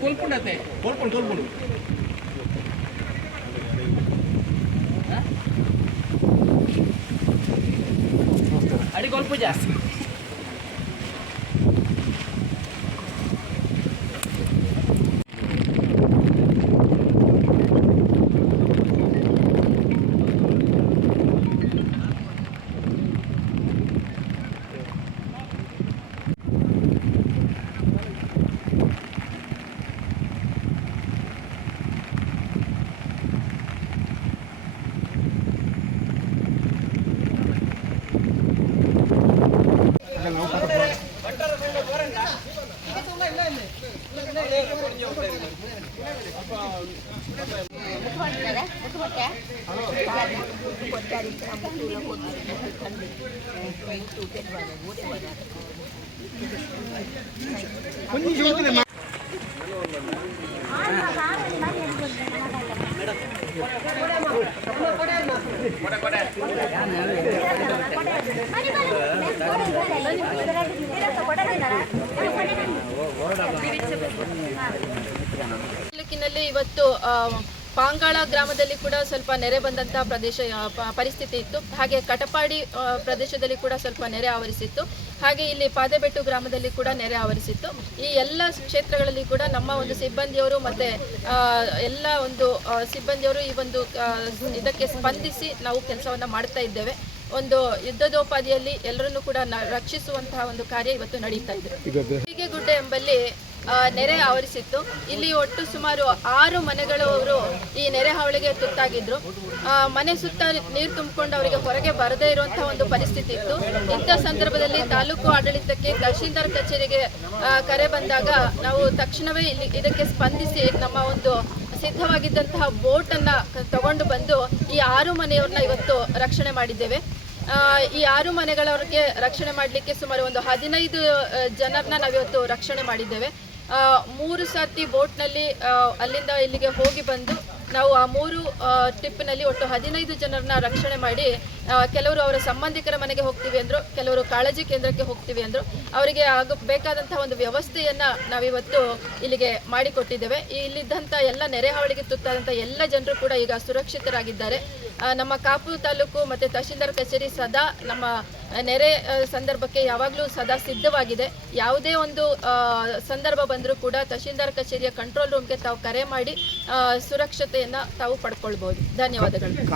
ಕೋಲ್ಪುಂಡತೆ ಕೋಲ್ಪುಂಡು ಉಪ್ಪು ಜಾಸ್ತಿ. ತಾಲೂಕಿನಲ್ಲಿ ಇವತ್ತು ಪಾಂಗಾಳ ಗ್ರಾಮದಲ್ಲಿ ಕೂಡ ಸ್ವಲ್ಪ ನೆರೆ ಬಂದಂತಹ ಪ್ರದೇಶ ಪರಿಸ್ಥಿತಿ ಇತ್ತು. ಹಾಗೆ ಕಟಪಾಡಿ ಪ್ರದೇಶದಲ್ಲಿ ಕೂಡ ಸ್ವಲ್ಪ ನೆರೆ ಆವರಿಸಿತ್ತು. ಹಾಗೆ ಇಲ್ಲಿ ಪಾದೆಬೆಟ್ಟು ಗ್ರಾಮದಲ್ಲಿ ಕೂಡ ನೆರೆ ಆವರಿಸಿತ್ತು. ಈ ಎಲ್ಲ ಕ್ಷೇತ್ರಗಳಲ್ಲಿ ಕೂಡ ನಮ್ಮ ಒಂದು ಸಿಬ್ಬಂದಿಯವರು ಮತ್ತೆ ಎಲ್ಲ ಒಂದು ಸಿಬ್ಬಂದಿಯವರು ಈ ಒಂದು ಇದಕ್ಕೆ ಸ್ಪಂದಿಸಿ ನಾವು ಕೆಲಸವನ್ನು ಮಾಡ್ತಾ ಇದ್ದೇವೆ. ಒಂದು ಯುದ್ಧೋಪಾದಿಯಲ್ಲಿ ಎಲ್ಲರನ್ನೂ ಕೂಡ ರಕ್ಷಿಸುವಂತಹ ಒಂದು ಕಾರ್ಯ ಇವತ್ತು ನಡೀತಾ ಇದೆ. ಹೀಗೆಗುಡ್ಡೆ ಎಂಬಲ್ಲಿ ನೆರೆ ಆವರಿಸಿತ್ತು. ಇಲ್ಲಿ ಒಟ್ಟು ಸುಮಾರು 6 ಮನೆಗಳವರು ಈ ನೆರೆ ಹಾವಳಿಗೆ ತುತ್ತಾಗಿದ್ರು. ಮನೆ ಸುತ್ತ ನೀರು ತುಂಬಿಕೊಂಡು ಅವರಿಗೆ ಹೊರಗೆ ಬರದೇ ಇರುವಂತಹ ಒಂದು ಪರಿಸ್ಥಿತಿ ಇತ್ತು. ಇಂಥ ಸಂದರ್ಭದಲ್ಲಿ ತಾಲೂಕು ಆಡಳಿತಕ್ಕೆ ತಹಶೀಲ್ದಾರ್ ಕಚೇರಿಗೆ ಕರೆ ಬಂದಾಗ ನಾವು ತಕ್ಷಣವೇ ಇಲ್ಲಿ ಇದಕ್ಕೆ ಸ್ಪಂದಿಸಿ ನಮ್ಮ ಒಂದು ಸಿದ್ಧವಾಗಿದ್ದಂತಹ ಬೋಟನ್ನು ತಗೊಂಡು ಬಂದು ಈ 6 ಮನೆಯವ್ರನ್ನ ಇವತ್ತು ರಕ್ಷಣೆ ಮಾಡಿದ್ದೇವೆ. ಈ 6 ಮನೆಗಳವರಿಗೆ ರಕ್ಷಣೆ ಮಾಡಲಿಕ್ಕೆ ಸುಮಾರು ಒಂದು 15 ಜನರನ್ನ ನಾವಿವತ್ತು ರಕ್ಷಣೆ ಮಾಡಿದ್ದೇವೆ. 3 ಸರ್ತಿ ಬೋಟ್ನಲ್ಲಿ ಅಲ್ಲಿಂದ ಇಲ್ಲಿಗೆ ಹೋಗಿ ಬಂದು ನಾವು ಆ 3 ಟ್ರಿಪ್ನಲ್ಲಿ ಒಟ್ಟು 15 ಜನರನ್ನ ರಕ್ಷಣೆ ಮಾಡಿ ಕೆಲವರು ಅವರ ಸಂಬಂಧಿಕರ ಮನೆಗೆ ಹೋಗ್ತೀವಿ ಅಂದರು, ಕೆಲವರು ಕಾಳಜಿ ಕೇಂದ್ರಕ್ಕೆ ಹೋಗ್ತೀವಿ ಅಂದರು. ಅವರಿಗೆ ಬೇಕಾದಂತಹ ಒಂದು ವ್ಯವಸ್ಥೆಯನ್ನು ನಾವಿವತ್ತು ಇಲ್ಲಿಗೆ ಮಾಡಿಕೊಟ್ಟಿದ್ದೇವೆ. ಇಲ್ಲಿದ್ದಂಥ ಎಲ್ಲ ನೆರೆ ಹಾವಳಿಗೆ ತುತ್ತಾದಂಥ ಎಲ್ಲ ಜನರು ಕೂಡ ಈಗ ಸುರಕ್ಷಿತರಾಗಿದ್ದಾರೆ. ನಮ್ಮ ಕಾಪು ತಾಲೂಕು ಮತ್ತು ತಹಶೀಲ್ದಾರ್ ಕಚೇರಿ ಸದಾ ನಮ್ಮ ನೆರೆ ಸಂದರ್ಭಕ್ಕೆ ಯಾವಾಗಲೂ ಸದಾ ಸಿದ್ಧವಾಗಿದೆ. ಯಾವುದೇ ಒಂದು ಸಂದರ್ಭ ಬಂದರೂ ಕೂಡ ತಹಶೀಲ್ದಾರ್ ಕಚೇರಿಯ ಕಂಟ್ರೋಲ್ ರೂಮ್ಗೆ ತಾವು ಕರೆ ಮಾಡಿ ಸುರಕ್ಷತೆಯನ್ನು ತಾವು ಪಡ್ಕೊಳ್ಬೋದು. ಧನ್ಯವಾದಗಳು.